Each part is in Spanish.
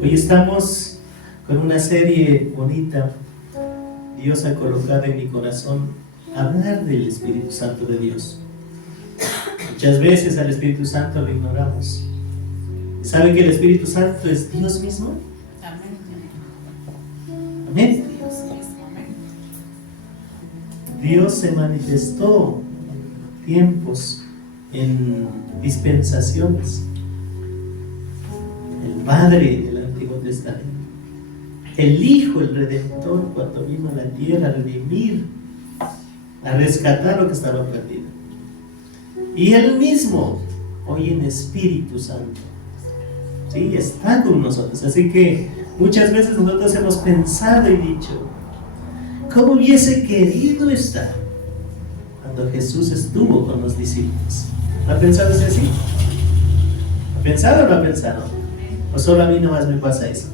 Hoy estamos con una serie bonita. Dios ha colocado en mi corazón hablar del Espíritu Santo de Dios. Muchas veces al Espíritu Santo lo ignoramos. ¿Sabe que el Espíritu Santo es Dios mismo? Amén. Dios se manifestó en tiempos, en dispensaciones. El Padre del Antiguo Testamento, el Hijo, el Redentor, cuando vino a la tierra a redimir, a rescatar lo que estaba perdido. Y Él mismo, hoy en Espíritu Santo, ¿sí? Está con nosotros. Así que muchas veces nosotros hemos pensado y dicho, ¿cómo hubiese querido estar cuando Jesús estuvo con los discípulos? ¿No ha pensado usted así? ¿Ha pensado o no ha pensado? ¿O solo a mí nomás me pasa eso?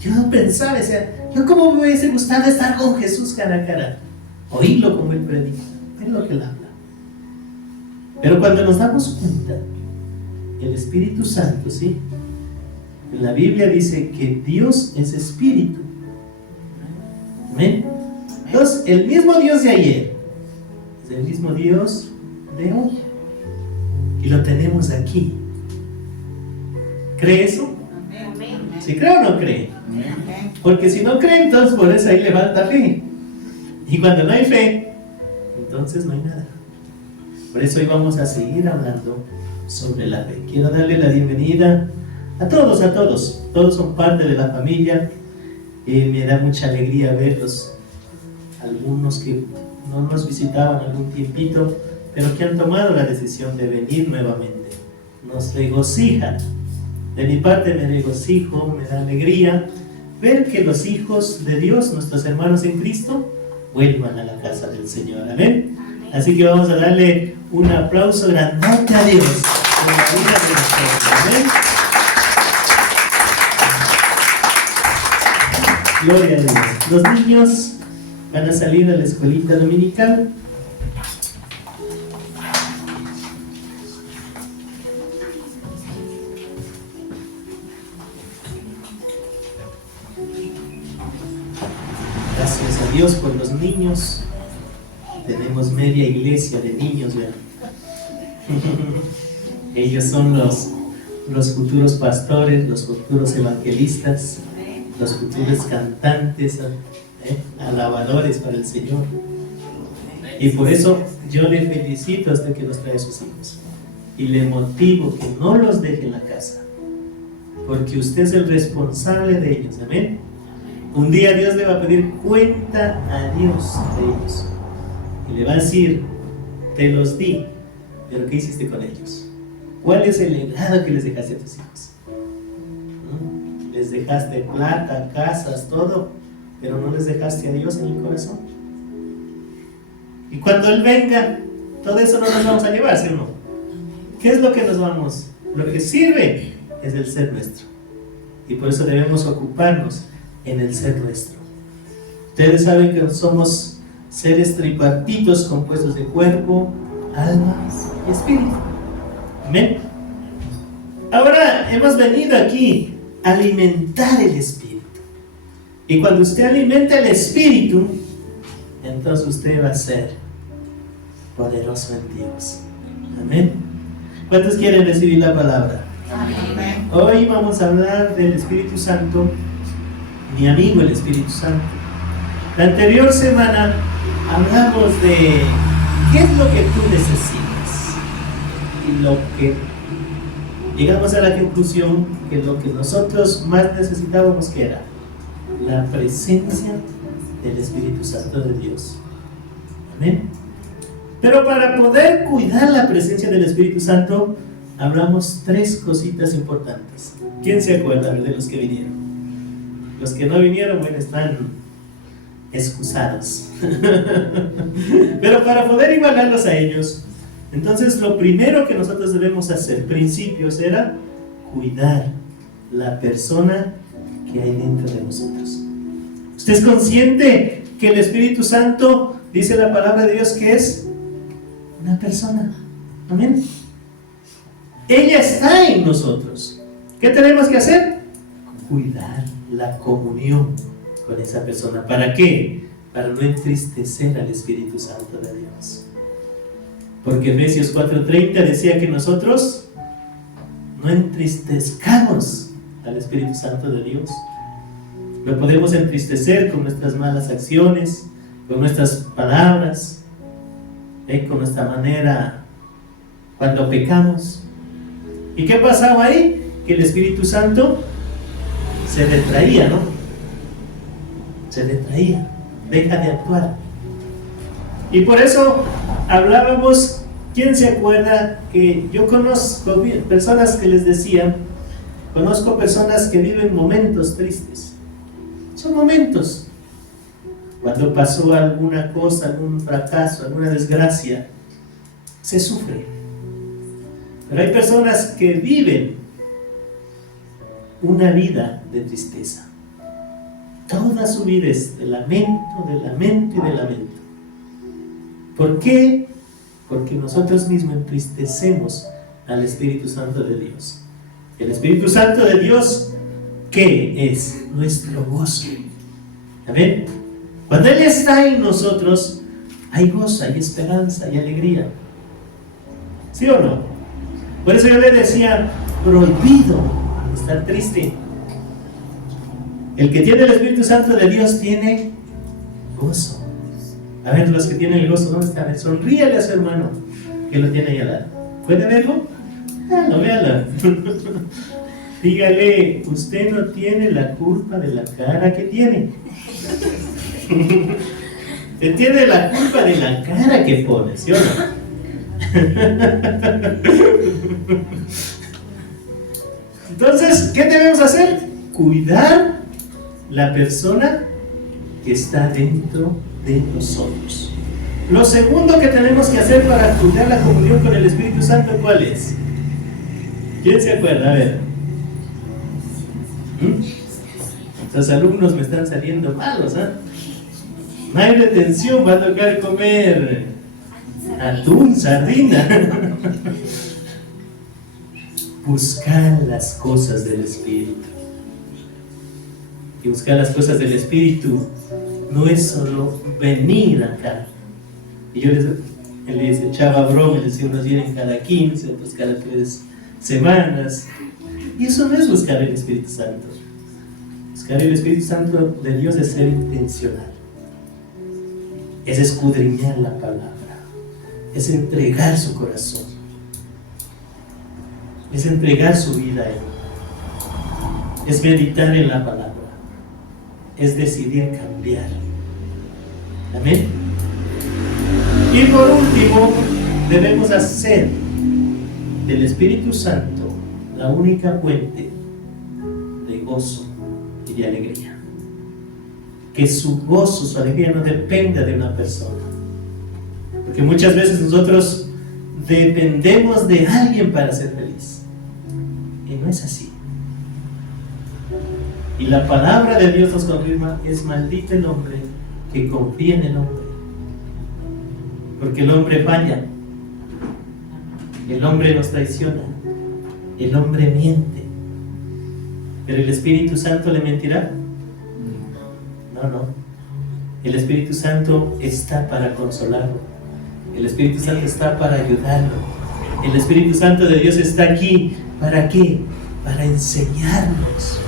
Yo pensaba, decía, yo cómo me hubiese gustado estar con Jesús cara a cara, oírlo como Él predica, ver lo que Él habla. Pero cuando nos damos cuenta, el Espíritu Santo, ¿sí? En la Biblia dice que Dios es Espíritu. Amén. Entonces, el mismo Dios de ayer es el mismo Dios de hoy. Y lo tenemos aquí. ¿Cree eso? ¿Sí cree o no cree? Porque si no cree, entonces por eso ahí le falta fe. Y cuando no hay fe, entonces no hay nada. Por eso hoy vamos a seguir hablando sobre la fe. Quiero darle la bienvenida a todos, a todos. Todos son parte de la familia. Me da mucha alegría verlos. Algunos que no nos visitaban algún tiempito, pero que han tomado la decisión de venir nuevamente. Nos regocija. De mi parte me regocijo, me da alegría ver que los hijos de Dios, nuestros hermanos en Cristo, vuelvan a la casa del Señor. Amén. Así que vamos a darle un aplauso grandote a Dios por la vida de nosotros. Amén. Gloria a Dios. Los niños van a salir a la escuelita dominical. Gracias a Dios por los niños. Tenemos media iglesia de niños, ¿verdad? Ellos son los futuros pastores, los futuros evangelistas, los futuros cantantes, alabadores para el Señor. Y por eso yo le felicito a usted que los trae a sus hijos. Y le motivo que no los deje en la casa, porque usted es el responsable de ellos. Amén. Un día Dios le va a pedir cuenta a Dios de ellos. Y le va a decir, te los di, pero ¿qué hiciste con ellos? ¿Cuál es el legado que les dejaste a tus hijos? ¿No? Les dejaste plata, casas, todo, pero no les dejaste a Dios en el corazón. Y cuando Él venga, todo eso no nos vamos a llevar, ¿sí o no? ¿Qué es lo que nos vamos? Lo que sirve es el ser nuestro. Y por eso debemos ocuparnos en el ser nuestro. Ustedes saben que somos seres tripartitos compuestos de cuerpo, alma y espíritu. Amén. Ahora hemos venido aquí a alimentar el espíritu. Y cuando usted alimenta el espíritu, entonces usted va a ser poderoso en Dios. Amén. ¿Cuántos quieren recibir la palabra? Amén. Hoy vamos a hablar del Espíritu Santo, mi amigo el Espíritu Santo. La anterior semana hablamos de qué es lo que tú necesitas. Y lo que llegamos a la conclusión que lo que nosotros más necesitábamos que era la presencia del Espíritu Santo de Dios. Amén. Pero para poder cuidar la presencia del Espíritu Santo, hablamos tres cositas importantes. ¿Quién se acuerda de los que vinieron? Los que no vinieron, bueno, están excusados. Pero para poder igualarlos a ellos, entonces lo primero que nosotros debemos hacer, principios, era cuidar la persona que hay dentro de nosotros. ¿Usted es consciente que el Espíritu Santo, dice la palabra de Dios, que es una persona? Amén. Ella está en nosotros. ¿Qué tenemos que hacer? cuidar la comunión con esa persona. ¿Para qué? Para no entristecer al Espíritu Santo de Dios. Porque Efesios 4:30 decía que nosotros no entristezcamos al Espíritu Santo de Dios. Lo podemos entristecer con nuestras malas acciones, con nuestras palabras, con nuestra manera cuando pecamos. ¿Y qué pasaba ahí? Que el Espíritu Santo se retraía, ¿no? Se retraía, deja de actuar. Y por eso hablábamos, ¿quién se acuerda que yo conozco personas que les decía, conozco personas que viven momentos tristes? Son momentos. Cuando pasó alguna cosa, algún fracaso, alguna desgracia, se sufre. Pero hay personas que viven una vida de tristeza. Toda su vida es de lamento, de lamento y de lamento. ¿Por qué? Porque nosotros mismos entristecemos al Espíritu Santo de Dios. El Espíritu Santo de Dios, ¿qué es? Nuestro gozo. ¿Amén? Cuando Él está en nosotros, hay gozo, hay esperanza, hay alegría. ¿Sí o no? Por eso yo le decía, prohibido estar triste. El que tiene el Espíritu Santo de Dios tiene gozo. A ver, los que tienen el gozo, ¿dónde están? Sonríale a su hermano que lo tiene ahí al lado. ¿Puede verlo? No, véalo. Dígale, usted no tiene la culpa de la cara que tiene. Usted tiene la culpa de la cara que pone, ¿sí o no? Entonces, ¿qué debemos hacer? Cuidar la persona que está dentro de nosotros. Lo segundo que tenemos que hacer para cuidar la comunión con el Espíritu Santo, ¿cuál es? ¿Quién se acuerda? A ver. Los alumnos me están saliendo malos, ¿eh? No hay retención, va a tocar comer atún, sardina. Buscar las cosas del Espíritu. Y buscar las cosas del Espíritu no es solo venir acá. Y yo les echaba broma, les decía, unos vienen cada 15, otros cada 3 semanas. Y eso no es buscar el Espíritu Santo. Buscar el Espíritu Santo de Dios es ser intencional. Es escudriñar la palabra. Es entregar su corazón. Es entregar su vida a Él. Es meditar en la palabra. Es decidir cambiar. Amén. Y por último, debemos hacer del Espíritu Santo la única fuente de gozo y de alegría. Que su gozo, su alegría no dependa de una persona. Porque muchas veces nosotros dependemos de alguien para ser feliz. Y no es así. Y la palabra de Dios nos confirma, es maldito el hombre que confía en el hombre. Porque el hombre falla. El hombre nos traiciona. El hombre miente. ¿Pero el Espíritu Santo le mentirá? No. El Espíritu Santo está para consolarlo. El Espíritu Santo está para ayudarlo. El Espíritu Santo de Dios está aquí. ¿Para qué? Para enseñarnos.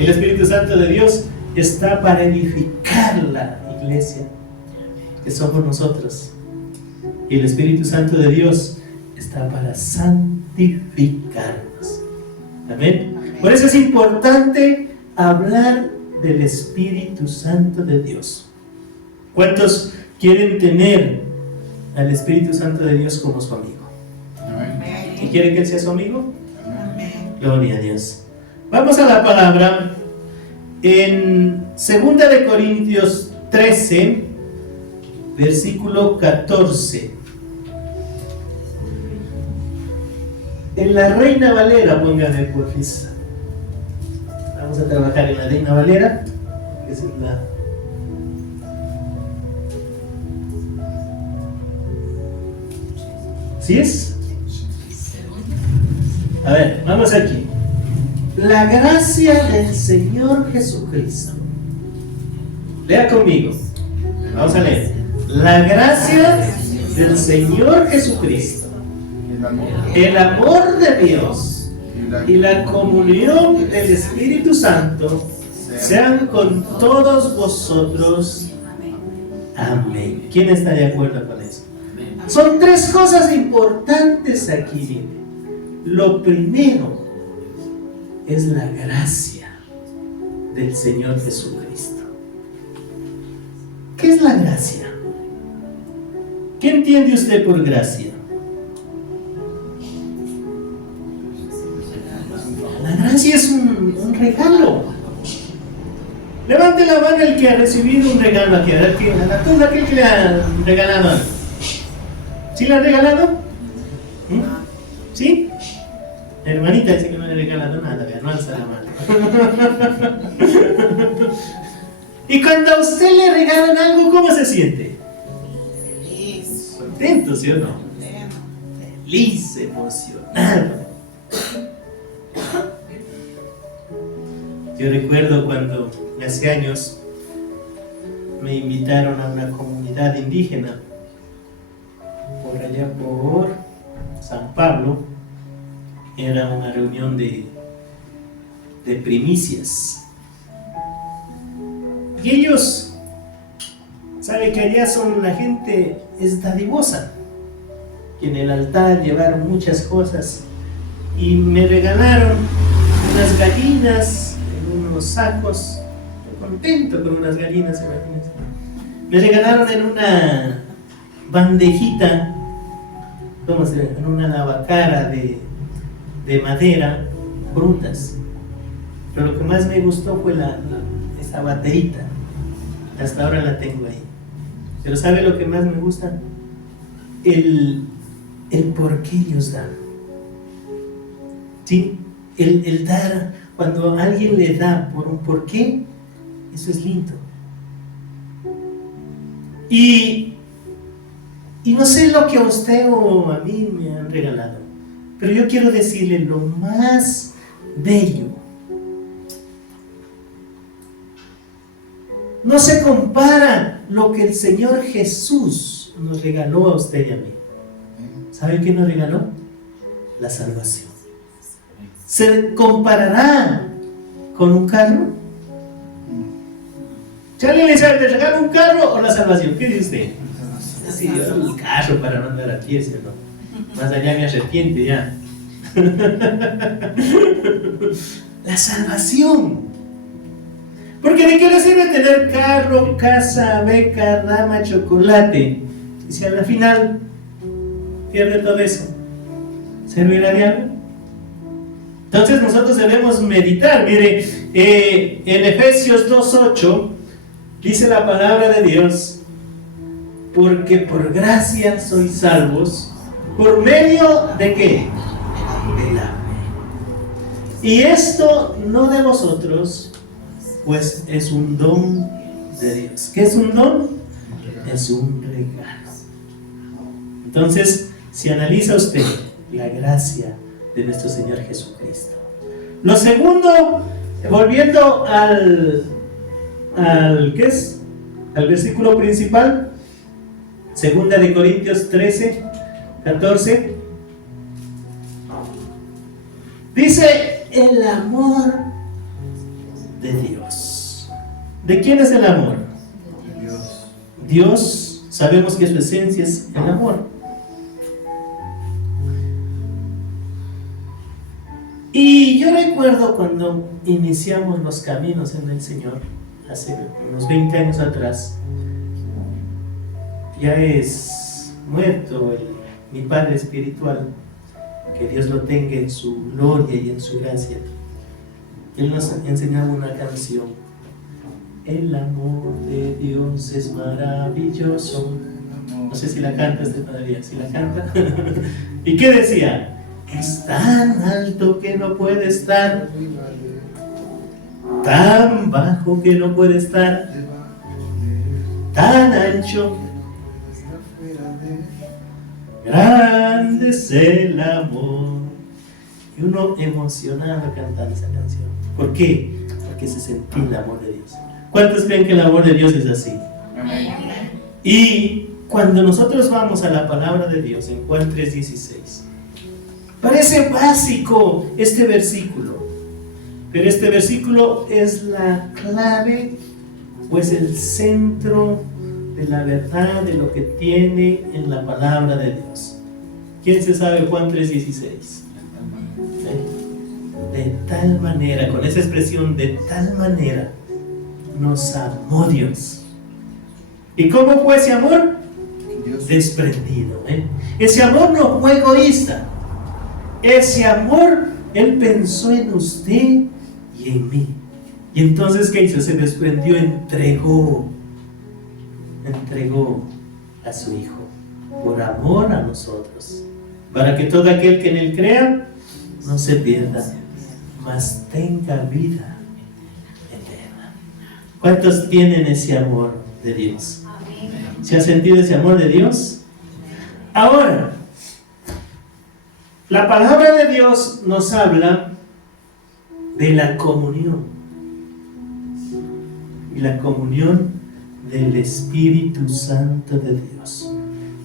El Espíritu Santo de Dios está para edificar la iglesia, que somos nosotros. Y el Espíritu Santo de Dios está para santificarnos. Amén. Por eso es importante hablar del Espíritu Santo de Dios. ¿Cuántos quieren tener al Espíritu Santo de Dios como su amigo? Amén. ¿Y quieren que Él sea su amigo? Amén. Gloria a Dios. Vamos a la palabra en 2 de Corintios 13, versículo 14. En la Reina Valera, póngame por favor. Vamos a trabajar en la Reina Valera, que es la... ¿Sí es? A ver, vamos aquí. La gracia del Señor Jesucristo. Lea conmigo. Vamos a leer. La gracia del Señor Jesucristo, el amor de Dios y la comunión del Espíritu Santo sean con todos vosotros. Amén. ¿Quién está de acuerdo con eso? Son tres cosas importantes aquí. Miren. Lo primero es la gracia del Señor Jesucristo. ¿Qué es la gracia? ¿Qué entiende usted por gracia? La gracia es un regalo. Levante la mano el que ha recibido un regalo aquí. A ver, todo aquel que le ha regalado. ¿Sí le ha regalado? ¿Sí? La hermanita dice que no le ha regalado nada, vea, no alza la mano. Y cuando a usted le regalan algo, ¿cómo se siente? Feliz. Contento, ¿sí o no? Feliz, emocionado. Yo recuerdo cuando hace años me invitaron a una comunidad indígena por allá por San Pablo. Era una reunión de primicias. Y ellos, sabe que allá la gente es dadivosa. Que en el altar llevaron muchas cosas y me regalaron unas gallinas en unos sacos. Estoy contento con unas gallinas, imagínense. Me regalaron en una bandejita, ¿cómo se llama? En una lavacara de madera, frutas. Pero lo que más me gustó fue esa baterita. Hasta ahora la tengo ahí. Pero ¿sabe lo que más me gusta? El por qué ellos dan. ¿Sí? El dar, cuando alguien le da por un por qué, eso es lindo. Y no sé lo que a usted o a mí me han regalado, pero yo quiero decirle lo más bello. No se compara lo que el Señor Jesús nos regaló a usted y a mí. ¿Sabe qué nos regaló? La salvación. ¿Se comparará con un carro? Si alguien le dice, ¿te regalo un carro o la salvación? ¿Qué dice usted? Sí, el carro para no andar a pie, ¿no? Más allá me arrepiente ya. La salvación. Porque ¿de qué le sirve tener carro, casa, beca, dama, chocolate? Y si al final pierde todo eso, ¿servirá de algo? Entonces nosotros debemos meditar. Mire, en Efesios 2:8 dice la palabra de Dios: porque por gracia sois salvos, ¿por medio de qué? De la fe. Y esto no de vosotros, pues es un don de Dios. ¿Qué es un don? Es un regalo. Entonces, si analiza usted la gracia de nuestro Señor Jesucristo. Lo segundo, volviendo al ¿qué es? Al versículo principal, 2 de Corintios 13:14. Dice: el amor de Dios. ¿De quién es el amor? De Dios. Dios, sabemos que su esencia es el amor. Y yo recuerdo cuando iniciamos los caminos en el Señor, hace unos 20 años atrás. Ya es muerto mi padre espiritual, que Dios lo tenga en su gloria y en su gracia. Él nos enseñaba una canción: el amor de Dios es maravilloso. No sé si la canta usted todavía, si la canta. ¿Y qué decía? Es tan alto que no puede estar, tan bajo que no puede estar, tan ancho, grande es el amor Y uno emocionado cantando esa canción. ¿Por qué? Porque se sentía el amor de Dios. ¿Cuántos creen que el amor de Dios es así? Amén. Y cuando nosotros vamos a la palabra de Dios en Juan 3:16, parece básico este versículo, pero este versículo es la clave, pues el centro de la verdad de lo que tiene en la palabra de Dios. ¿Quién se sabe Juan 3:16? De tal manera, con esa expresión, de tal manera nos amó Dios. ¿Y cómo fue ese amor? Desprendido. Ese amor no fue egoísta. Ese amor, Él pensó en usted y en mí. Y entonces, ¿qué hizo? Se desprendió, entregó a su Hijo por amor a nosotros, para que todo aquel que en Él crea no se pierda, mas tenga vida eterna. ¿Cuántos tienen ese amor de Dios? ¿Se ha sentido ese amor de Dios? Ahora, la palabra de Dios nos habla de la comunión, y la comunión del Espíritu Santo de Dios.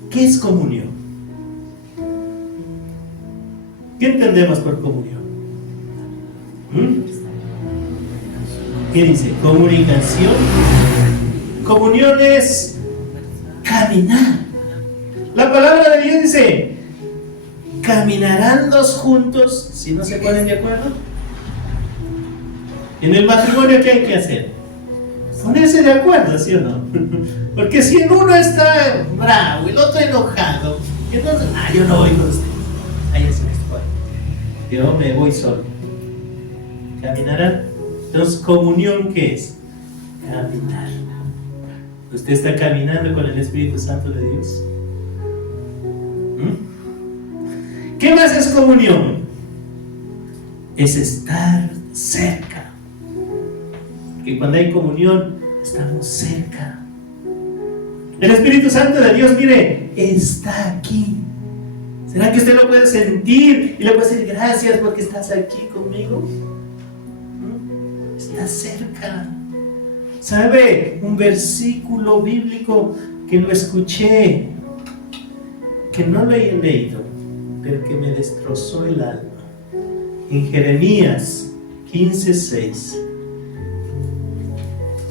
¿Qué es comunión? ¿Qué entendemos por comunión? ¿Qué dice? Comunicación. Comunión es caminar. La palabra de Dios dice: caminarán dos juntos si no se ponen de acuerdo. En el matrimonio, ¿qué hay que hacer? Ponerse de acuerdo, ¿sí o no? Porque si uno está bravo y el otro enojado, entonces, yo no voy con usted. Ahí es yo me voy solo. Caminarán. Entonces, comunión, ¿qué es? Caminar. ¿Usted está caminando con el Espíritu Santo de Dios? ¿Qué más es comunión? Es estar cerca. Que cuando hay comunión, estamos cerca. El Espíritu Santo de Dios, mire, está aquí. ¿Será que usted lo puede sentir y le puede decir gracias porque estás aquí conmigo? Está cerca. ¿Sabe? Un versículo bíblico que lo escuché, que no lo he leído, pero que me destrozó el alma. En Jeremías 15:6.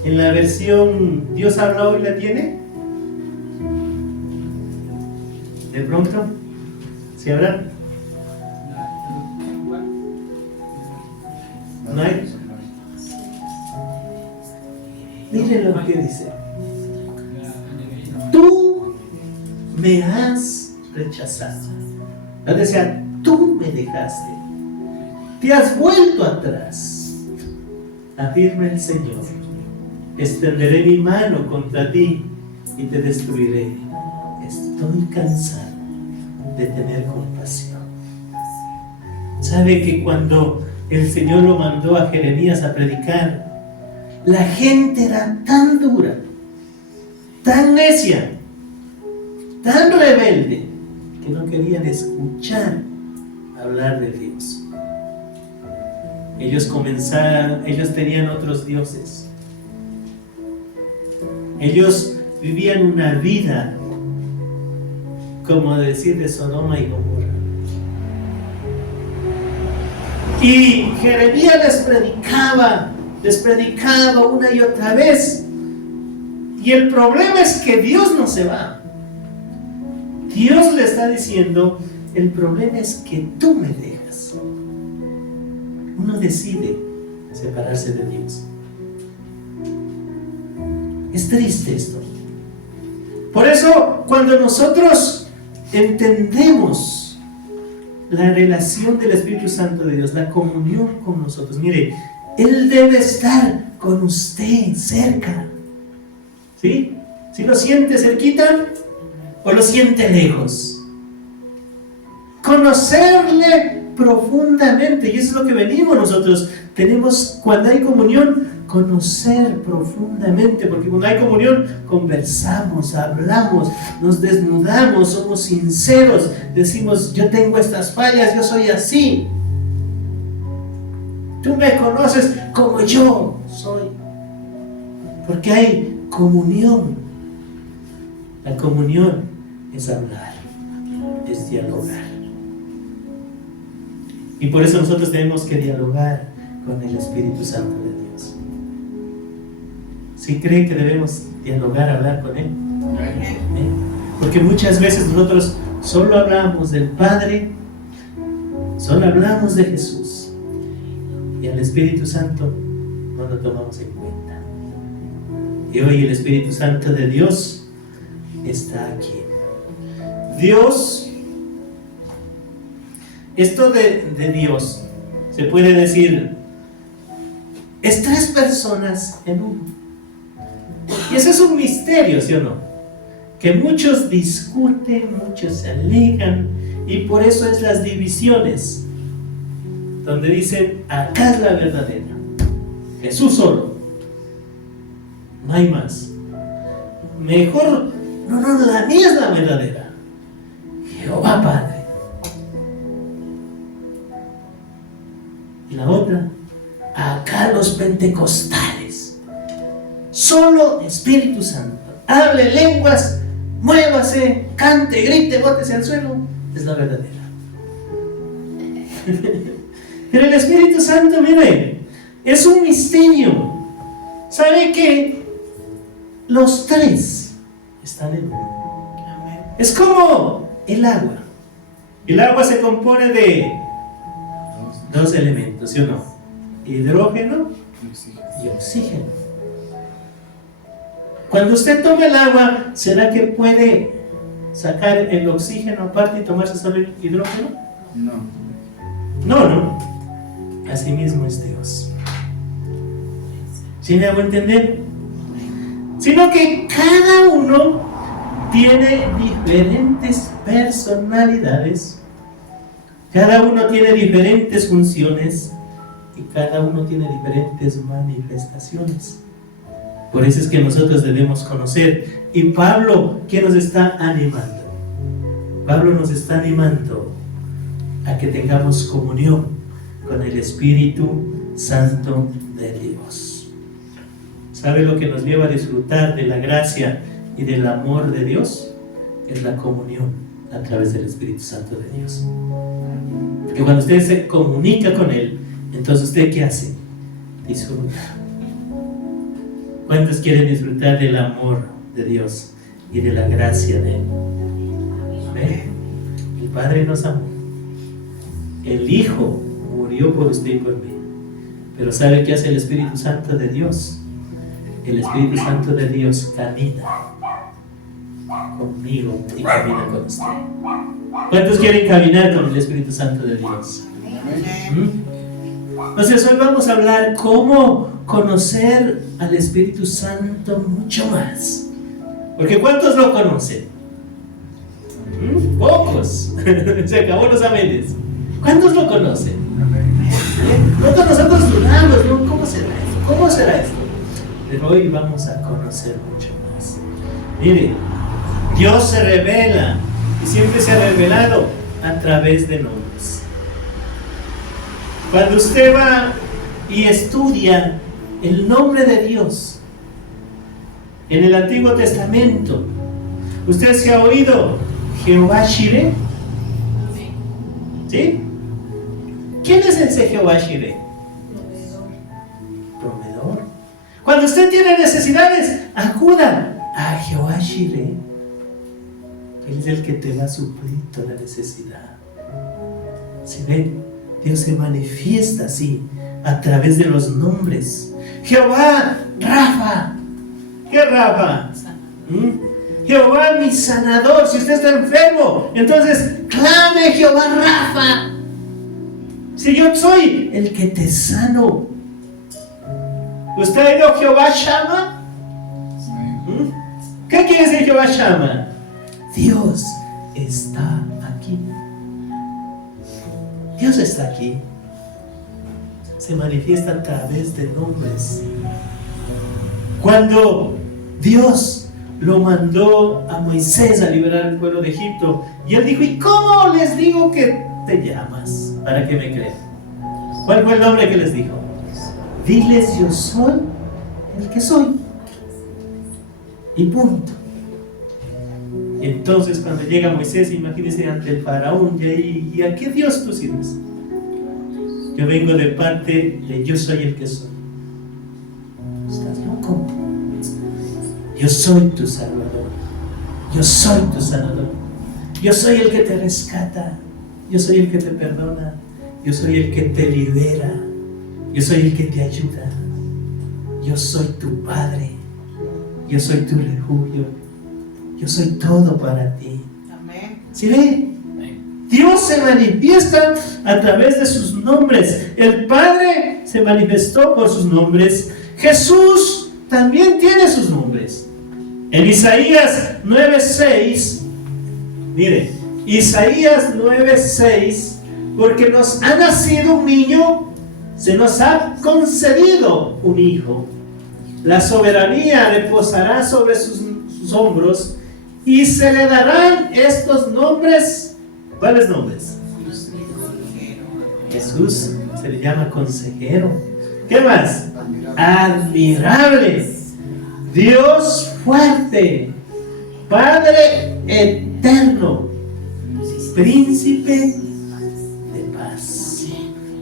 En la versión Dios habla hoy, ¿la tiene? De pronto, ¿sí habrá? ¿No hay? Miren lo que dice: tú me has rechazado. O sea, tú me dejaste, te has vuelto atrás. Afirma el Señor: extenderé mi mano contra ti y te destruiré. Estoy cansado de tener compasión. ¿Sabe que cuando el Señor lo mandó a Jeremías a predicar, la gente era tan dura, tan necia, tan rebelde, que no querían escuchar hablar de Dios? Ellos tenían otros dioses. Ellos vivían una vida, como decir, de Sodoma y Gomorra. Y Jeremías les predicaba una y otra vez. Y el problema es que Dios no se va. Dios le está diciendo: el problema es que tú me dejas. Uno decide separarse de Dios. Es triste esto. Por eso, cuando nosotros entendemos la relación del Espíritu Santo de Dios, la comunión con nosotros, mire, Él debe estar con usted cerca. ¿Sí? ¿Sí lo siente cerquita o lo siente lejos? Conocerle profundamente, y eso es lo que venimos nosotros. Tenemos, cuando hay comunión, conocer profundamente, porque cuando hay comunión conversamos, hablamos, nos desnudamos, somos sinceros, decimos: yo tengo estas fallas, yo soy así. Tú me conoces como yo soy. Porque hay comunión. La comunión es hablar, es dialogar. Y por eso nosotros tenemos que dialogar con el Espíritu Santo de Dios. ¿Sí creen que debemos dialogar, hablar con Él? Porque muchas veces nosotros solo hablamos del Padre, solo hablamos de Jesús, y al Espíritu Santo no lo tomamos en cuenta. Y hoy el Espíritu Santo de Dios está aquí. Dios, esto de Dios, se puede decir, es tres personas en uno. Y eso es un misterio, ¿sí o no? Que muchos discuten, muchos se alegan, y por eso es las divisiones, donde dicen, acá es la verdadera, Jesús solo, no hay más. Mejor, no, la mía es la verdadera, Jehová Padre. Y la otra, acá los pentecostales, solo Espíritu Santo, hable lenguas, muévase, cante, grite, bótese al suelo, es la verdadera. Pero el Espíritu Santo, mire, es un misterio. ¿Sabe que los tres están en uno? Es como el agua. El agua se compone de dos elementos, ¿sí o no? Hidrógeno y oxígeno. Cuando usted toma el agua, ¿será que puede sacar el oxígeno aparte y tomarse solo el hidrógeno? No. Así mismo es Dios. ¿Sí me hago entender? Sino que cada uno tiene diferentes personalidades, cada uno tiene diferentes funciones y cada uno tiene diferentes manifestaciones. Por eso es que nosotros debemos conocer. Y Pablo, ¿qué nos está animando? Pablo nos está animando a que tengamos comunión con el Espíritu Santo de Dios. ¿Sabe lo que nos lleva a disfrutar de la gracia y del amor de Dios? Es la comunión a través del Espíritu Santo de Dios. Porque cuando usted se comunica con Él, entonces ¿usted qué hace? Disfruta. ¿Cuántos quieren disfrutar del amor de Dios y de la gracia de Él? ¿Ve? El Padre nos amó. El Hijo murió por usted y por mí. Pero ¿sabe qué hace el Espíritu Santo de Dios? El Espíritu Santo de Dios camina conmigo y camina con usted. ¿Cuántos quieren caminar con el Espíritu Santo de Dios? Entonces hoy vamos a hablar cómo conocer al Espíritu Santo mucho más. Porque ¿cuántos lo conocen? Pocos. Se acabó los amenes. ¿Cuántos lo conocen? Nosotros dudamos, ¿no? ¿Cómo será esto? ¿Cómo será esto? Pero hoy vamos a conocer mucho más. Mire, Dios se revela y siempre se ha revelado a través de nombres. Cuando usted va y estudia el nombre de Dios en el Antiguo Testamento, ¿usted se ha oído Jehová Shireh? ¿Sí? ¿Quién es ese Jehová Shireh? Proveedor. Cuando usted tiene necesidades, acuda a Jehová Shireh. Él es el que te va a suplir toda necesidad. ¿Se ven? Dios se manifiesta así a través de los nombres. Jehová Rafa. ¿Qué Rafa? Jehová mi sanador. Si usted está enfermo, entonces clame Jehová Rafa. Si yo soy el que te sano. ¿Usted ha oído Jehová Shama? ¿Qué quiere decir Jehová Shama? Dios está aquí. Dios está aquí. Se manifiesta a través de nombres. Cuando Dios lo mandó a Moisés a liberar al pueblo de Egipto, y él dijo: ¿y cómo les digo que te llamas para que me crean? ¿Cuál fue el nombre que les dijo? Diles, yo soy el que soy. Y punto. Entonces cuando llega Moisés, imagínense ante el faraón, ¿y a qué Dios tú sirves? Yo vengo de parte de yo soy el que soy. ¿Estás loco? Yo soy tu Salvador. Yo soy tu sanador. Yo soy el que te rescata. Yo soy el que te perdona. Yo soy el que te libera. Yo soy el que te ayuda. Yo soy tu Padre. Yo soy tu refugio. Yo soy todo para ti. Amén. ¿Sí ve? Dios se manifiesta a través de sus nombres. El Padre se manifestó por sus nombres. Jesús también tiene sus nombres. En Isaías 9:6, mire, Isaías 9:6, porque nos ha nacido un niño, se nos ha concedido un hijo. La soberanía reposará sobre sus hombros y se le darán estos nombres. ¿Cuáles nombres? Jesús se le llama consejero. ¿Qué más? Admirable, Dios fuerte, Padre eterno, Príncipe de paz.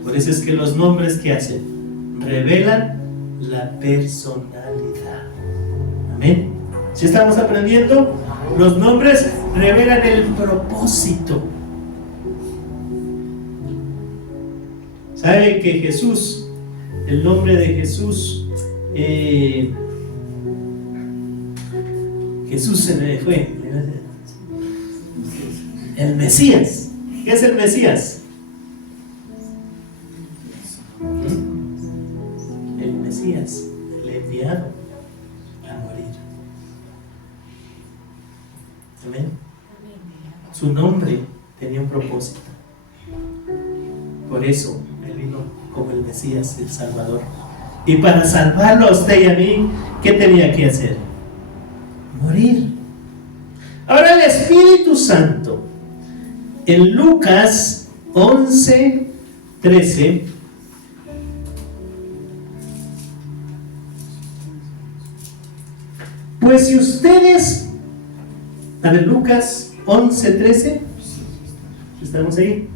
Por eso es que los nombres que hacen revelan la personalidad. Amén. Si estamos aprendiendo, los nombres revelan el propósito. ¿Sabe que Jesús, el nombre de Jesús, Jesús se me fue, el Mesías? ¿Qué es el Mesías? El Mesías, el enviado a morir. Amén. Su nombre tenía un propósito. Por eso Él vino como el Mesías, el Salvador. Y para salvarlo a usted y a mí, ¿qué tenía que hacer? Morir. Ahora el Espíritu Santo, en Lucas 11:13, pues si ustedes, a ver, Lucas 11:13, ¿estamos ahí?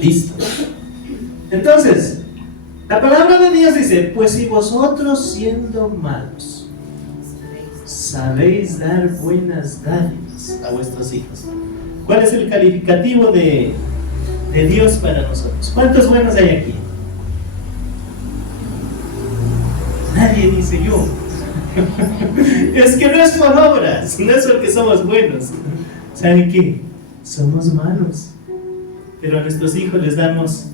Listo. Entonces, la palabra de Dios dice, pues si vosotros siendo malos sabéis dar buenas dádivas a vuestros hijos. ¿Cuál es el calificativo de Dios para nosotros? ¿Cuántos buenos hay aquí? Nadie dice yo. Es que no es por obras, no es porque somos buenos. ¿Saben qué? Somos malos. Pero a nuestros hijos les damos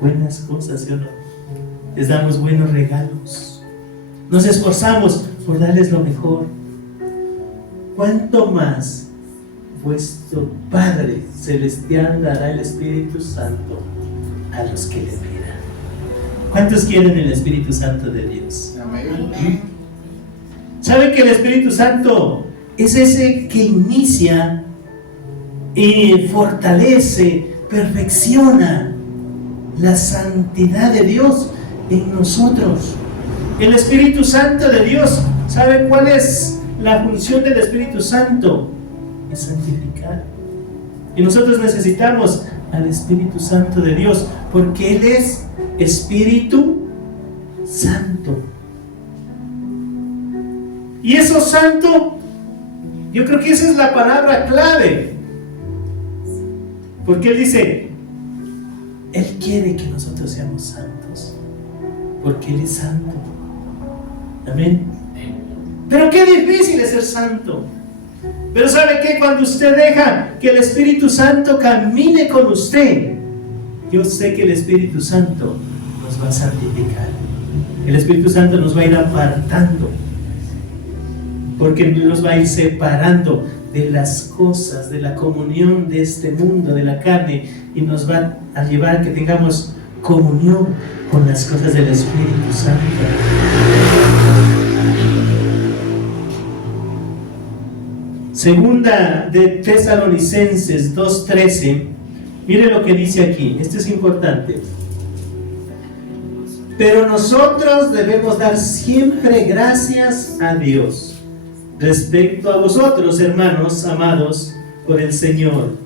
buenas cosas, ¿sí o no? Les damos buenos regalos. Nos esforzamos por darles lo mejor. ¿Cuánto más vuestro Padre Celestial dará el Espíritu Santo a los que le pidan? ¿Cuántos quieren el Espíritu Santo de Dios? Amén. ¿Saben que el Espíritu Santo es ese que inicia y fortalece, perfecciona la santidad de Dios en nosotros? El Espíritu Santo de Dios, ¿saben cuál es la función del Espíritu Santo? Es santificar. Y nosotros necesitamos al Espíritu Santo de Dios, porque Él es Espíritu Santo. Y eso santo, yo creo que esa es la palabra clave. Porque Él dice, Él quiere que nosotros seamos santos, porque Él es santo. Amén. Pero qué difícil es ser santo. Pero ¿sabe qué? Cuando usted deja que el Espíritu Santo camine con usted, yo sé que el Espíritu Santo nos va a santificar. El Espíritu Santo nos va a ir apartando, porque nos va a ir separando de las cosas, de la comunión de este mundo, de la carne, y nos va a llevar a que tengamos comunión con las cosas del Espíritu Santo. Segunda de Tesalonicenses 2:13. Mire lo que dice aquí. Esto es importante. Pero nosotros debemos dar siempre gracias a Dios respecto a vosotros, hermanos amados por el Señor,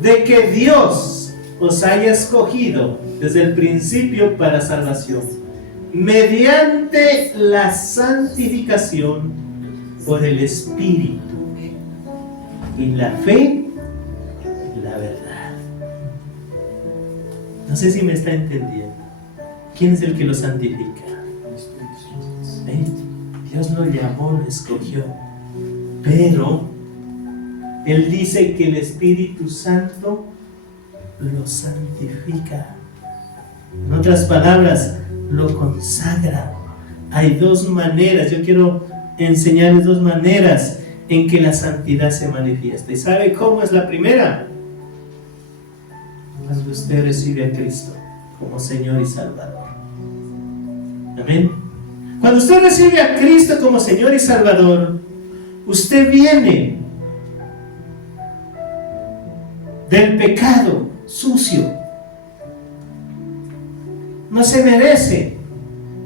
de que Dios os haya escogido desde el principio para salvación, mediante la santificación por el Espíritu y la fe y la verdad. No sé si me está entendiendo. ¿Quién es el que lo santifica? ¿Eh? Dios lo llamó, lo escogió. Pero Él dice que el Espíritu Santo lo santifica. En otras palabras, lo consagra. Hay dos maneras, yo quiero enseñarles dos maneras en que la santidad se manifiesta. ¿Y sabe cómo es la primera? Cuando usted recibe a Cristo como Señor y Salvador. Amén. Cuando usted recibe a Cristo como Señor y Salvador, usted viene del pecado sucio. No se merece,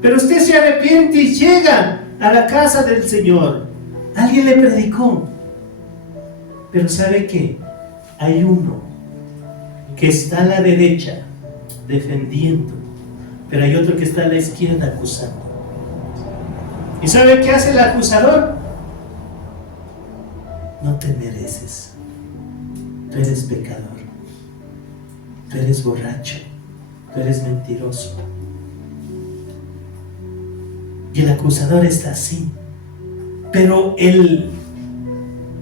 pero usted se arrepiente y llega a la casa del Señor. Alguien le predicó, pero ¿sabe qué? Hay uno que está a la derecha defendiendo, pero hay otro que está a la izquierda acusando. ¿Y sabe qué hace el acusador? No te mereces. Tú eres pecador. Tú eres borracho. Tú eres mentiroso. Y el acusador está así. Pero el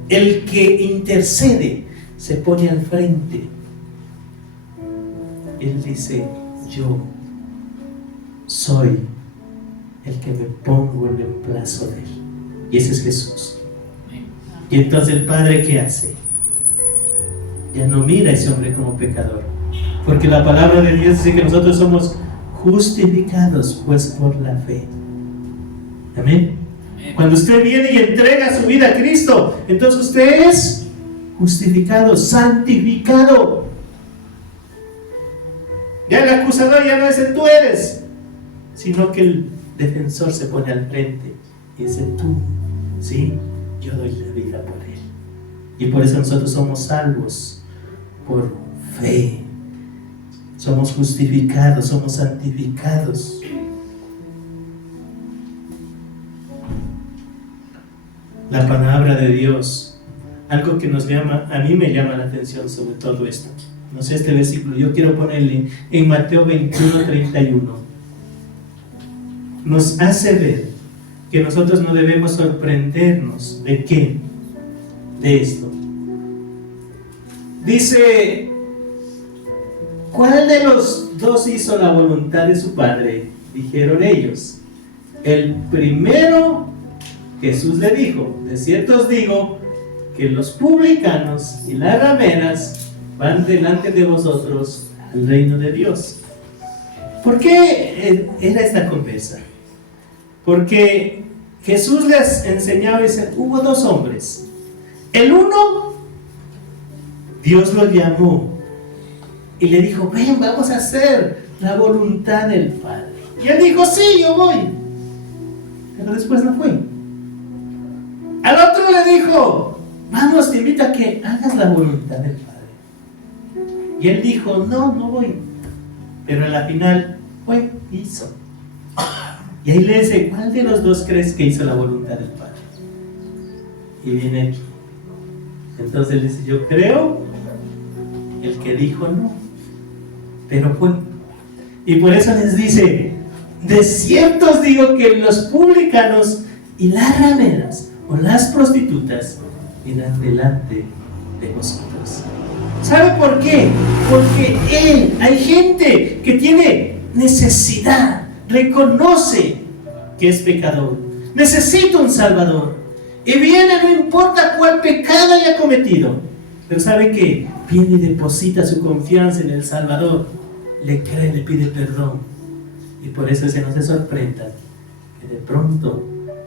que intercede se pone al frente. Él dice: yo soy el que me pongo en reemplazo de él. Y ese es Jesús. Y entonces el Padre, ¿qué hace? Ya no mira a ese hombre como pecador, porque la palabra de Dios dice que nosotros somos justificados pues por la fe. Amén. Cuando usted viene y entrega su vida a Cristo, entonces usted es justificado, santificado. Ya el acusador ya no es el tú eres, sino que el defensor se pone al frente y dice: tú, sí, yo doy la vida por él. Y por eso nosotros somos salvos por fe. Somos justificados, somos santificados. La palabra de Dios, algo que nos llama, a mí me llama la atención sobre todo esto. No sé, este versículo, yo quiero ponerle en Mateo 21:31. Nos hace ver que nosotros no debemos sorprendernos. ¿De qué? De esto. Dice: ¿cuál de los dos hizo la voluntad de su padre? Dijeron ellos: el primero. Jesús le dijo: de cierto os digo que los publicanos y las rameras van delante de vosotros al reino de Dios. ¿Por qué era esta conversa? Porque Jesús les enseñaba y dice: hubo dos hombres. El uno, Dios lo llamó y le dijo: ven, vamos a hacer la voluntad del Padre. Y él dijo: sí, yo voy. Pero después no fue. Al otro le dijo: vamos, te invito a que hagas la voluntad del Padre. Y él dijo: no, no voy. Pero a la final fue, hizo. Y ahí le dice: ¿cuál de los dos crees que hizo la voluntad del Padre? Y viene aquí. Entonces él dice: yo creo el que dijo no, pero fue. Y por eso les dice: de cierto os digo que los publicanos y las rameras o las prostitutas irán delante de vosotros. ¿Sabe por qué? Porque hay gente que tiene necesidad, reconoce que es pecador, necesita un Salvador, y viene, no importa cuál pecado haya cometido, pero sabe que viene y deposita su confianza en el Salvador. le cree, le pide perdón. Y por eso no se sorprendan que de pronto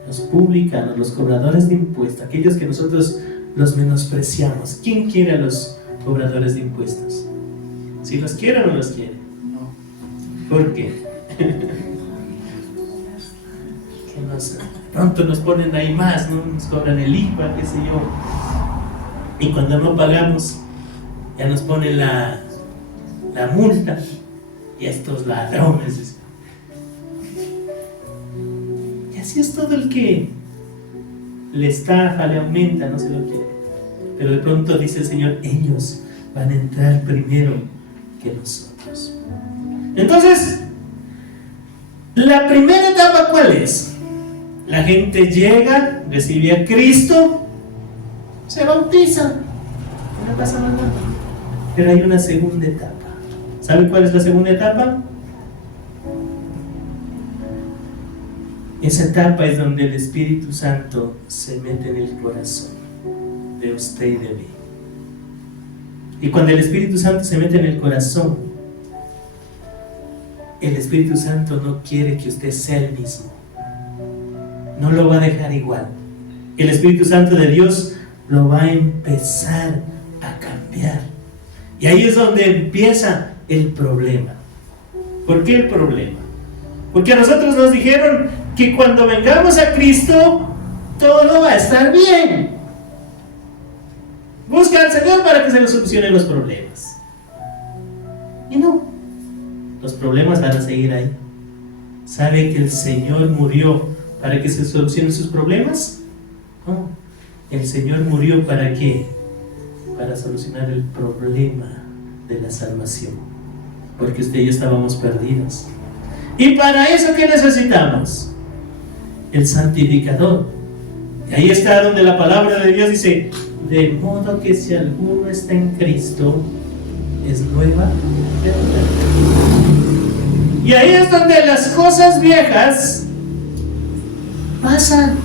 los publicanos, los cobradores de impuestos, aquellos que nosotros los menospreciamos. ¿Quién quiere a los cobradores de impuestos? ¿Si los quiere o no los quiere? No. ¿Por qué? Pronto nos ponen ahí más, ¿no? Nos cobran el IVA, qué sé yo. Y cuando no pagamos, ya nos ponen la multa. Y estos ladrones. Y así es todo el que le estafa, le aumenta, no se lo quiere. Pero de pronto dice el Señor, ellos van a entrar primero que nosotros. Entonces, la primera etapa, ¿cuál es? La gente llega, recibe a Cristo, se bautiza, no pasa nada. Pero hay una segunda etapa. ¿Saben cuál es la segunda etapa? Esa etapa es donde el Espíritu Santo se mete en el corazón de usted y de mí. Y cuando el Espíritu Santo se mete en el corazón, el Espíritu Santo no quiere que usted sea el mismo. No lo va a dejar igual. El Espíritu Santo de Dios lo va a empezar a cambiar. Y ahí es donde empieza el problema. ¿Por qué el problema? Porque a nosotros nos dijeron que cuando vengamos a Cristo, todo va a estar bien. Busca al Señor para que se nos solucionen los problemas. Y no, los problemas van a seguir ahí. ¿Sabe que el Señor murió para que se solucionen sus problemas? No, el Señor murió ¿para qué? Para solucionar el problema de la salvación, porque usted y yo estábamos perdidos. Y para eso, ¿qué necesitamos? El santificador. Y ahí está donde la palabra de Dios dice, de modo que si alguno está en Cristo, es nueva criatura. Y ahí es donde las cosas viejas pasan.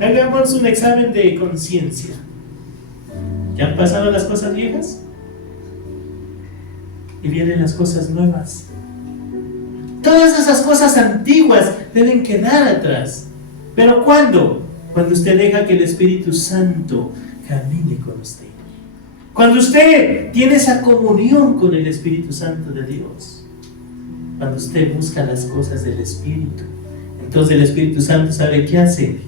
Hagamos un examen de conciencia. ¿Ya han pasado las cosas viejas? Y vienen las cosas nuevas. Todas esas cosas antiguas deben quedar atrás. ¿Pero cuándo? Cuando usted deja que el Espíritu Santo camine con usted. Cuando usted tiene esa comunión con el Espíritu Santo de Dios. Cuando usted busca las cosas del Espíritu. Entonces el Espíritu Santo ¿sabe qué hace?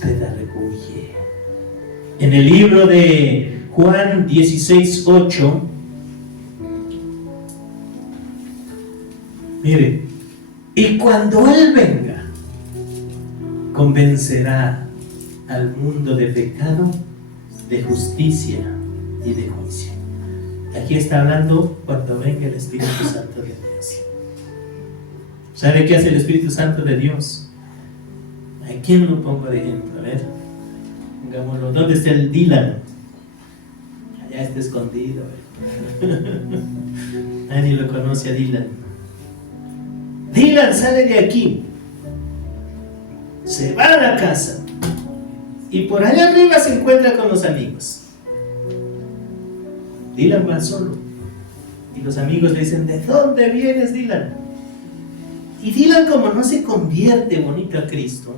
Redarguye. En el libro de Juan 16:8, mire, y cuando Él venga, convencerá al mundo de pecado, de justicia y de juicio. Aquí está hablando cuando venga el Espíritu Santo de Dios. ¿Sabe qué hace el Espíritu Santo de Dios? ¿A quién lo pongo de ejemplo? A ver, pongámoslo. ¿Dónde está el Dylan? Allá está escondido. Nadie lo conoce a Dylan. Dylan sale de aquí, se va a la casa y por allá arriba se encuentra con los amigos. Dylan va solo y los amigos le dicen, ¿de dónde vienes, Dylan? Y Dylan, como no se convierte bonito a Cristo,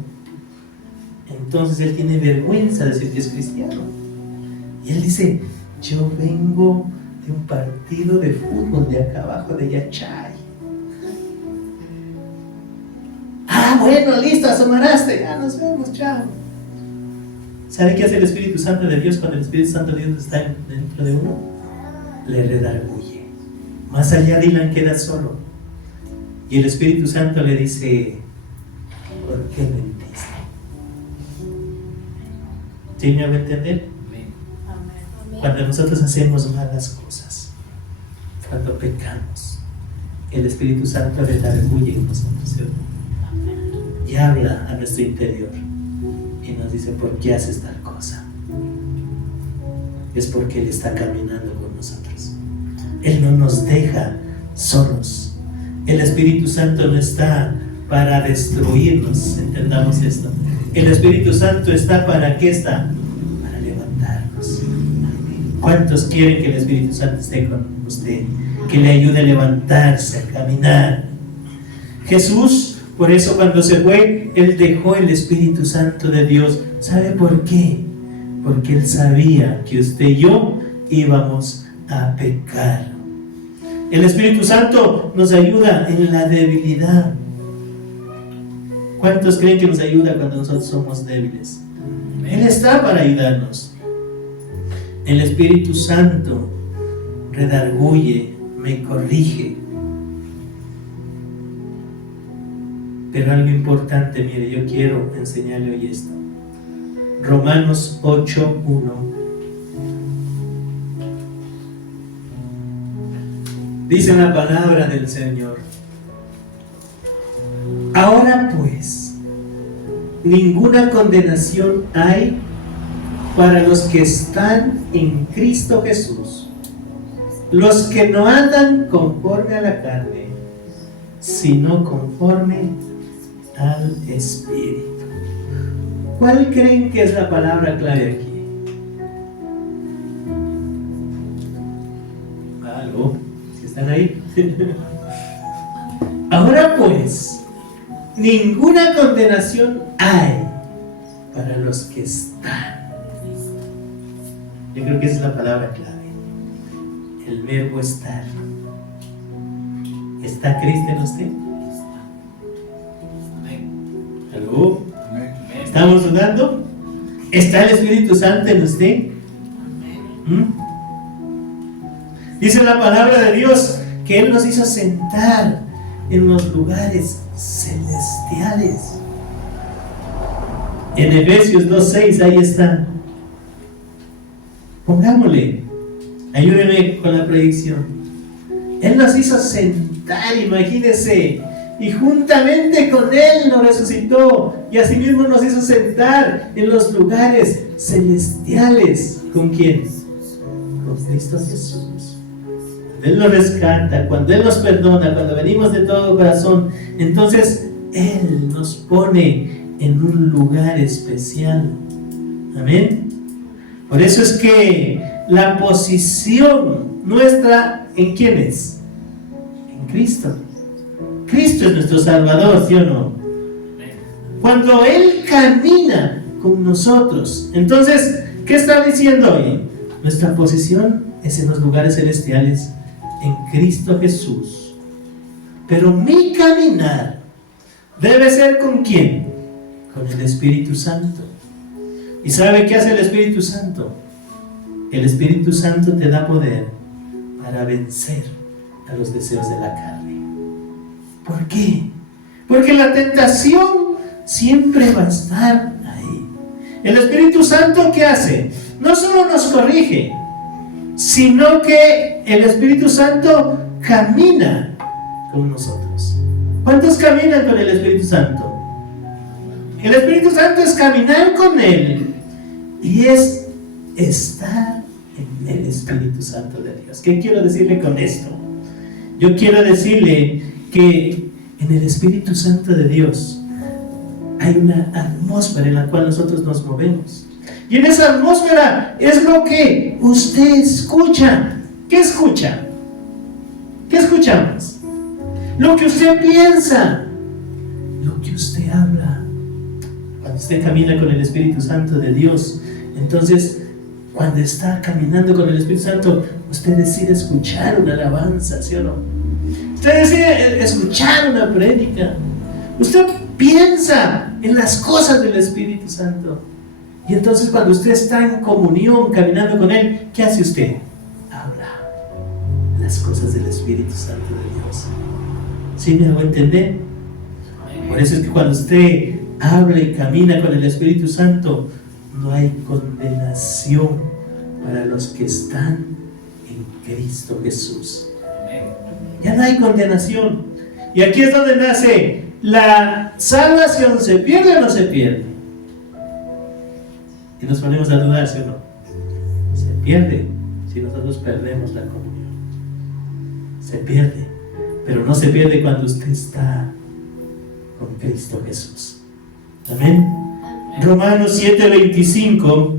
entonces él tiene vergüenza de decir que es cristiano. Y él dice, yo vengo de un partido de fútbol de acá abajo de Yachay. Ah, bueno, listo, asomaraste, ya nos vemos, chao. ¿Sabe qué hace el Espíritu Santo de Dios cuando el Espíritu Santo de Dios está dentro de uno? Le redarguye. Más allá Dylan queda solo. Y el Espíritu Santo le dice, ¿por qué mentiste? ¿Sí me va a entender? Cuando nosotros hacemos malas cosas, cuando pecamos, el Espíritu Santo redarguye en nosotros, ¿cierto? Y habla a nuestro interior y nos dice, ¿por qué haces tal cosa? Es porque Él está caminando con nosotros. Él no nos deja solos. El Espíritu Santo no está para destruirnos, entendamos esto. El Espíritu Santo está ¿para qué está? Para levantarnos. Amén. ¿Cuántos quieren que el Espíritu Santo esté con usted? Que le ayude a levantarse, a caminar. Jesús, por eso cuando se fue, Él dejó el Espíritu Santo de Dios. ¿Sabe por qué? Porque Él sabía que usted y yo íbamos a pecar. El Espíritu Santo nos ayuda en la debilidad. ¿Cuántos creen que nos ayuda cuando nosotros somos débiles? Él está para ayudarnos. El Espíritu Santo redarguye, me corrige. Pero algo importante, mire, yo quiero enseñarle hoy esto. Romanos 8:1. Dice la palabra del Señor: ahora pues, ninguna condenación hay para los que están en Cristo Jesús, los que no andan conforme a la carne, sino conforme al Espíritu. ¿Cuál creen que es la palabra clave aquí? ¿Algo? ¿Sí están ahí? Ahora pues, ninguna condenación hay para los que están. Yo creo que esa es la palabra clave. El verbo estar. ¿Está Cristo en usted? ¿Aló? ¿Estamos dudando? ¿Está el Espíritu Santo en usted? Dice la palabra de Dios que Él nos hizo sentar en los lugares celestiales. En Efesios 2:6, ahí está. Pongámosle, ayúdeme con la predicción. Él nos hizo sentar, imagínense, y juntamente con Él nos resucitó, y asimismo nos hizo sentar en los lugares celestiales. ¿Con quién? Con Cristo Jesús. Cuando Él nos rescata, cuando Él nos perdona, cuando venimos de todo corazón, entonces Él nos pone en un lugar especial. Amén. Por eso es que la posición nuestra, ¿en quién es? En Cristo. Cristo es nuestro Salvador, ¿sí o no? Cuando Él camina con nosotros, entonces, ¿qué está diciendo hoy? Nuestra posición es en los lugares celestiales, en Cristo Jesús. Pero mi caminar debe ser ¿con quién? Con el Espíritu Santo. ¿Y sabe qué hace el Espíritu Santo? El Espíritu Santo te da poder para vencer a los deseos de la carne. ¿Por qué? Porque la tentación siempre va a estar ahí. El Espíritu Santo, ¿qué hace? No solo nos corrige, sino que el Espíritu Santo camina con nosotros. ¿Cuántos caminan con el Espíritu Santo? El Espíritu Santo es caminar con Él y es estar en el Espíritu Santo de Dios. ¿Qué quiero decirle con esto? Yo quiero decirle que en el Espíritu Santo de Dios hay una atmósfera en la cual nosotros nos movemos. Y en esa atmósfera es lo que usted escucha. ¿Qué escucha? ¿Qué escuchamos? Lo que usted piensa, lo que usted habla. Cuando usted camina con el Espíritu Santo de Dios, entonces cuando está caminando con el Espíritu Santo, usted decide escuchar una alabanza, ¿sí o no? Usted decide escuchar una prédica. Usted piensa en las cosas del Espíritu Santo. Y entonces cuando usted está en comunión, caminando con Él, ¿qué hace usted? Habla las cosas del Espíritu Santo de Dios. ¿Sí me hago entender? Por eso es que cuando usted habla y camina con el Espíritu Santo, no hay condenación para los que están en Cristo Jesús. Ya no hay condenación. Y aquí es donde nace la salvación. ¿Se pierde o no se pierde? Y nos ponemos a dudar, ¿sí o no? Se pierde si nosotros perdemos la comunión. Se pierde. Pero no se pierde cuando usted está con Cristo Jesús. Amén. Romanos 7:25.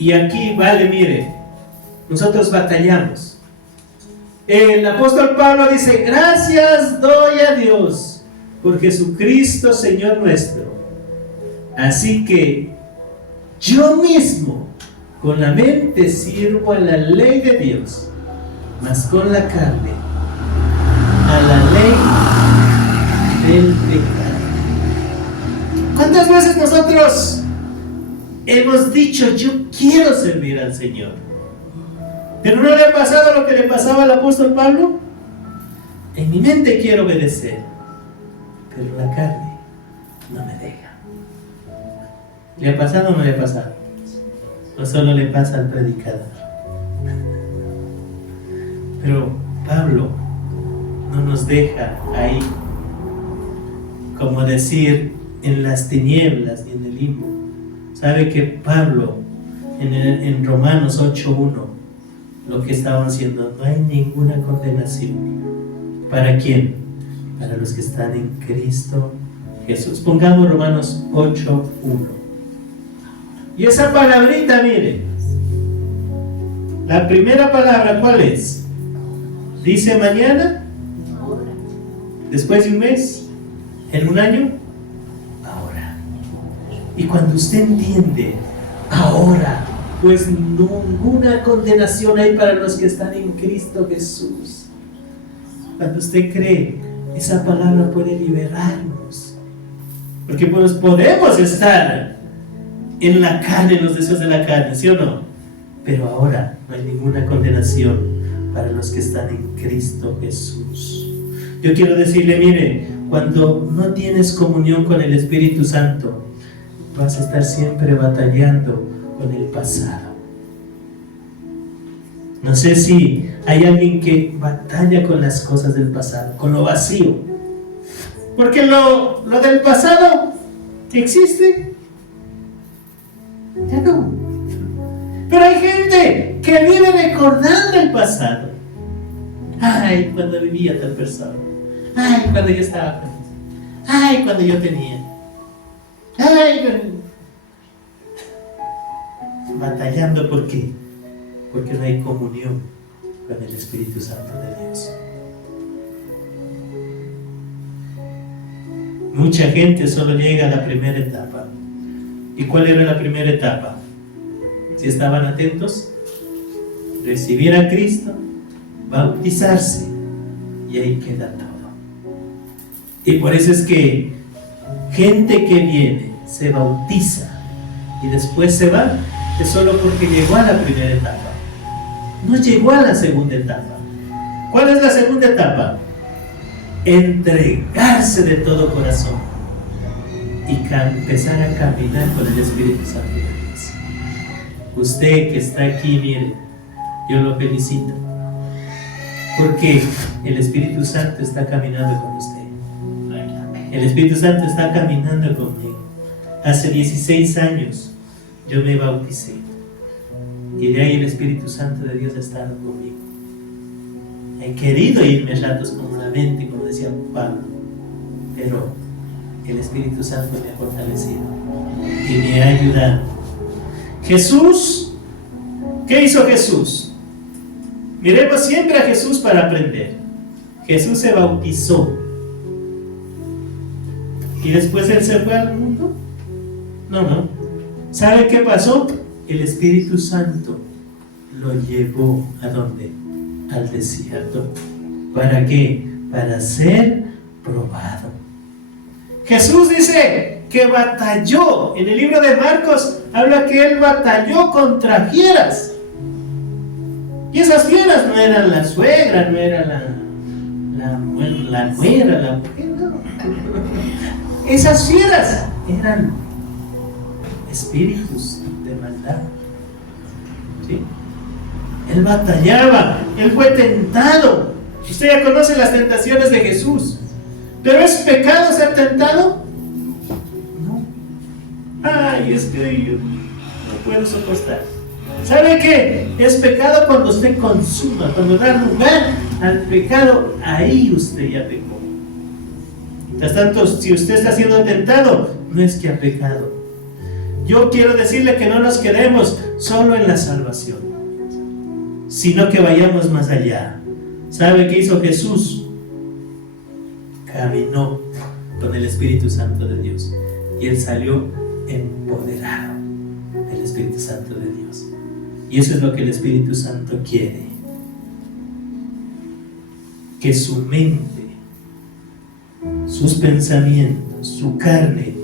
Y aquí, vale, mire, nosotros batallamos. El apóstol Pablo dice: gracias doy a Dios por Jesucristo Señor nuestro. Así que yo mismo con la mente sirvo a la ley de Dios, mas con la carne a la ley del pecado. ¿Cuántas veces nosotros hemos dicho: yo quiero servir al Señor? ¿Pero no le ha pasado lo que le pasaba al apóstol Pablo? En mi mente quiero obedecer, pero la carne no me deja. ¿Le ha pasado o no le ha pasado? ¿O solo le pasa al predicador? Pero Pablo no nos deja ahí, como decir, en las tinieblas y en el limbo. ¿Sabe que Pablo en Romanos 8:1 lo que estaban haciendo? No hay ninguna condenación. ¿Para quién? Para los que están en Cristo Jesús. Pongamos Romanos 8:1. Y esa palabrita, mire, la primera palabra, ¿cuál es? Dice mañana, después de un mes, en un año, ahora. Y cuando usted entiende ahora, pues ninguna condenación hay para los que están en Cristo Jesús. Cuando usted cree, esa palabra puede liberarnos. Porque pues podemos estar en la carne, en los deseos de la carne, ¿sí o no? Pero ahora no hay ninguna condenación para los que están en Cristo Jesús. Yo quiero decirle, mire, cuando no tienes comunión con el Espíritu Santo, vas a estar siempre batallando con el pasado. No sé si hay alguien que batalla con las cosas del pasado, con lo vacío. Porque lo del pasado existe. Ya no. Pero hay gente que vive recordando el pasado. Ay, cuando vivía tal persona. Ay, cuando yo estaba con eso. Ay, cuando yo tenía. Ay, batallando, ¿por qué? Porque no hay comunión con el Espíritu Santo de Dios. Mucha gente solo llega a la primera etapa. ¿Y cuál era la primera etapa? Si estaban atentos, recibir a Cristo, bautizarse, y ahí queda todo. Y por eso es que gente que viene, se bautiza y después se va, es solo porque llegó a la primera etapa, no llegó a la segunda etapa. ¿Cuál es la segunda etapa? Entregarse de todo corazón y empezar a caminar con el Espíritu Santo de Dios. Usted que está aquí, mire, yo lo felicito, porque el Espíritu Santo está caminando con usted. El Espíritu Santo está caminando conmigo. Hace 16 años yo me bauticé, y de ahí el Espíritu Santo de Dios ha estado conmigo. He querido irme a ratos como la mente, como decía Pablo, pero el Espíritu Santo me ha fortalecido y me ha ayudado. Jesús, ¿qué hizo Jesús? Miremos siempre a Jesús para aprender. Jesús se bautizó y después Él se fue al mundo. No. ¿Sabe qué pasó? El Espíritu Santo lo llevó ¿a dónde? Al desierto. ¿Para qué? Para ser probado. Jesús dice que batalló. En el libro de Marcos habla que Él batalló contra fieras. Y esas fieras no eran la suegra, no era la nuera, la mujer, no. Esas fieras eran espíritus de maldad. ¿Sí? Él batallaba, Él fue tentado. Usted ya conoce las tentaciones de Jesús. ¿Pero es pecado ser tentado? No. Ay, es que yo no puedo soportar. ¿Sabe qué? Es pecado cuando usted consuma, cuando da lugar al pecado, ahí usted ya pecó. Mientras tanto, si usted está siendo tentado, no es que ha pecado. yo quiero decirle que no nos quedemos solo en la salvación, sino que vayamos más allá. ¿Sabe qué hizo Jesús? Caminó con el Espíritu Santo de Dios y Él salió empoderado del Espíritu Santo de Dios. Y eso es lo que el Espíritu Santo quiere, que su mente, sus pensamientos, su carne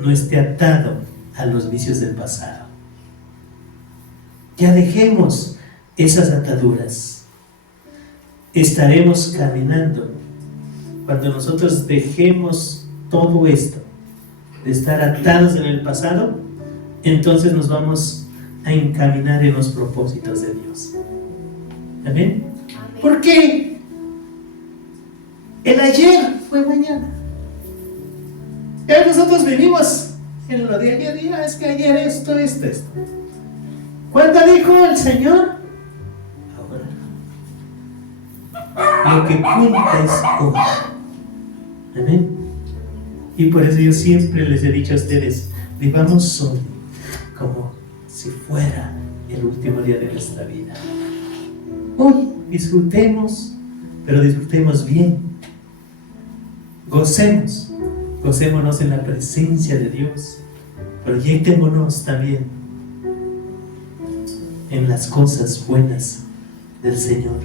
no esté atado a los vicios del pasado. Ya dejemos esas ataduras. Estaremos caminando cuando nosotros dejemos todo esto de estar atados en el pasado. Entonces nos vamos a encaminar en los propósitos de Dios. ¿Amén? ¿Por qué? El ayer fue mañana. Ya nosotros vivimos en lo de día. Es que ayer esto. ¿Cuándo dijo el Señor? Ahora. Lo que cuenta es hoy. Amén. Y por eso yo siempre les he dicho a ustedes, vivamos hoy como si fuera el último día de nuestra vida. Hoy disfrutemos, pero disfrutemos bien. Gocémonos en la presencia de Dios. Proyectémonos también en las cosas buenas del Señor.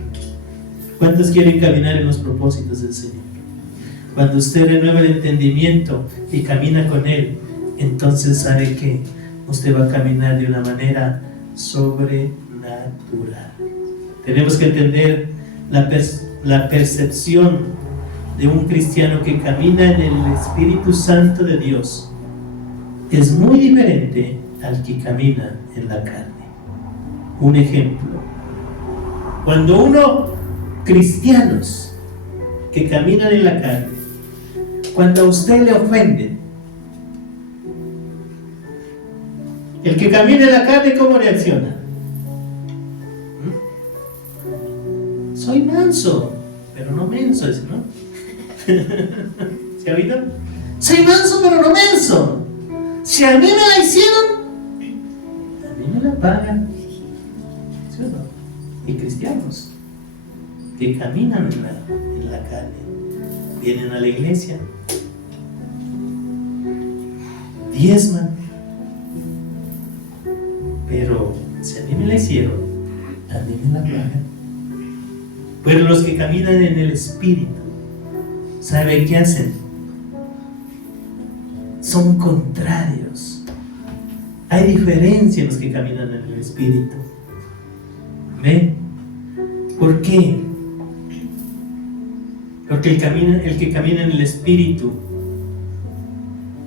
¿Cuántos quieren caminar en los propósitos del Señor? Cuando usted renueva el entendimiento y camina con Él, entonces sabe que usted va a caminar de una manera sobrenatural. Tenemos que entender la percepción de un cristiano que camina en el Espíritu Santo de Dios. Es muy diferente al que camina en la carne. Un ejemplo: cuando cristianos que caminan en la carne, cuando a usted le ofenden, el que camina en la carne, ¿cómo reacciona? Soy manso, pero no menso, ¿no? ¿Se ha oído? Soy manso, pero no menso. Si a mí me la hicieron, a mí me la pagan. ¿Sí o no? Y cristianos que caminan en la carne, vienen a la iglesia, diezman, pero si a mí me la hicieron, a mí me la pagan. Pero los que caminan en el Espíritu, ¿saben qué hacen? Son contrarios. Hay diferencia en los que caminan en el Espíritu. ¿Ven? ¿Por qué? Porque el que camina en el Espíritu,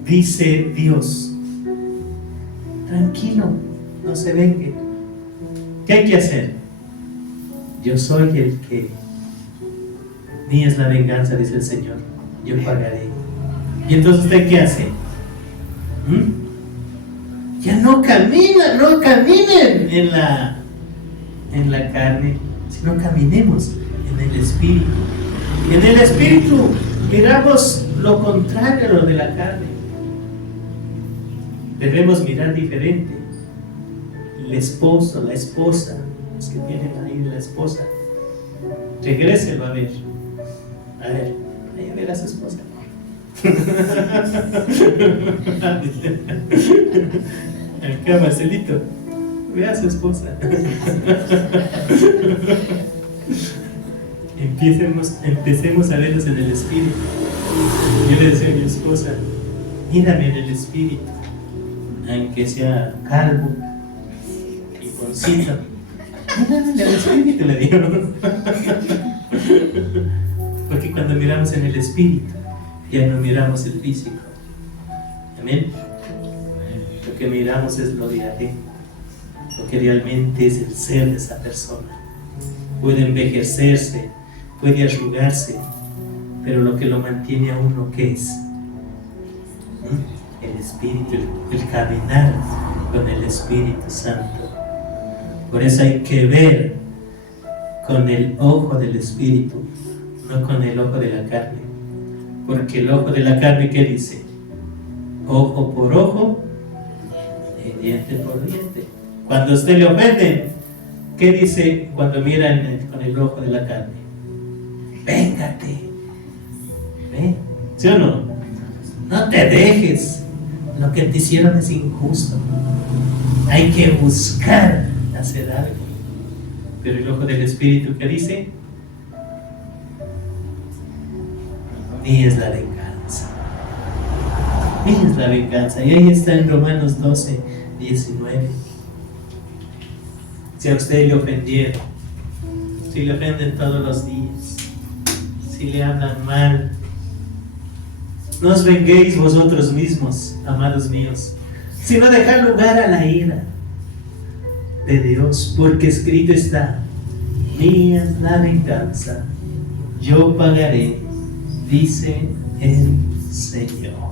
dice Dios, tranquilo, no se vengue. ¿Qué hay que hacer? Yo soy el que, mía es la venganza, dice el Señor, yo pagaré. Y entonces ¿usted qué hace? Ya no caminen en la carne, sino caminemos en el Espíritu. En el Espíritu miramos lo contrario a lo de la carne. Debemos mirar diferente. El esposo, la esposa, los que tienen ahí la esposa, regréselo a ver. A ver, ahí a ver a su esposa. Acá Marcelito, ve a su esposa. Empecemos a verlos en el Espíritu. Yo le decía a mi esposa, mírame en el Espíritu, aunque sea calvo y concito, mírame en el Espíritu, le digo. Porque cuando miramos en el Espíritu, ya no miramos el físico. Amén. Lo que miramos es lo de adentro, lo que realmente es el ser de esa persona. Puede envejecerse, puede arrugarse, pero lo que lo mantiene a uno, ¿qué es? El Espíritu, el caminar con el Espíritu Santo. Por eso hay que ver con el ojo del Espíritu, no con el ojo de la carne. Porque el ojo de la carne, ¿qué dice? Ojo por ojo diente por diente. Cuando a usted le ofenden, ¿qué dice cuando miran con el ojo de la carne? Véngate. ¿Eh? ¿Sí o no? No te dejes. Lo que te hicieron es injusto. Hay que buscar hacer algo. Pero el ojo del Espíritu, ¿qué dice? Mía es la venganza. Mía es la venganza. Y ahí está en Romanos 12, 19. Si a usted le ofendieron, si le ofenden todos los días, si le hablan mal, no os venguéis vosotros mismos, amados míos, sino dejad lugar a la ira de Dios, porque escrito está: mía es la venganza, yo pagaré, dice el Señor.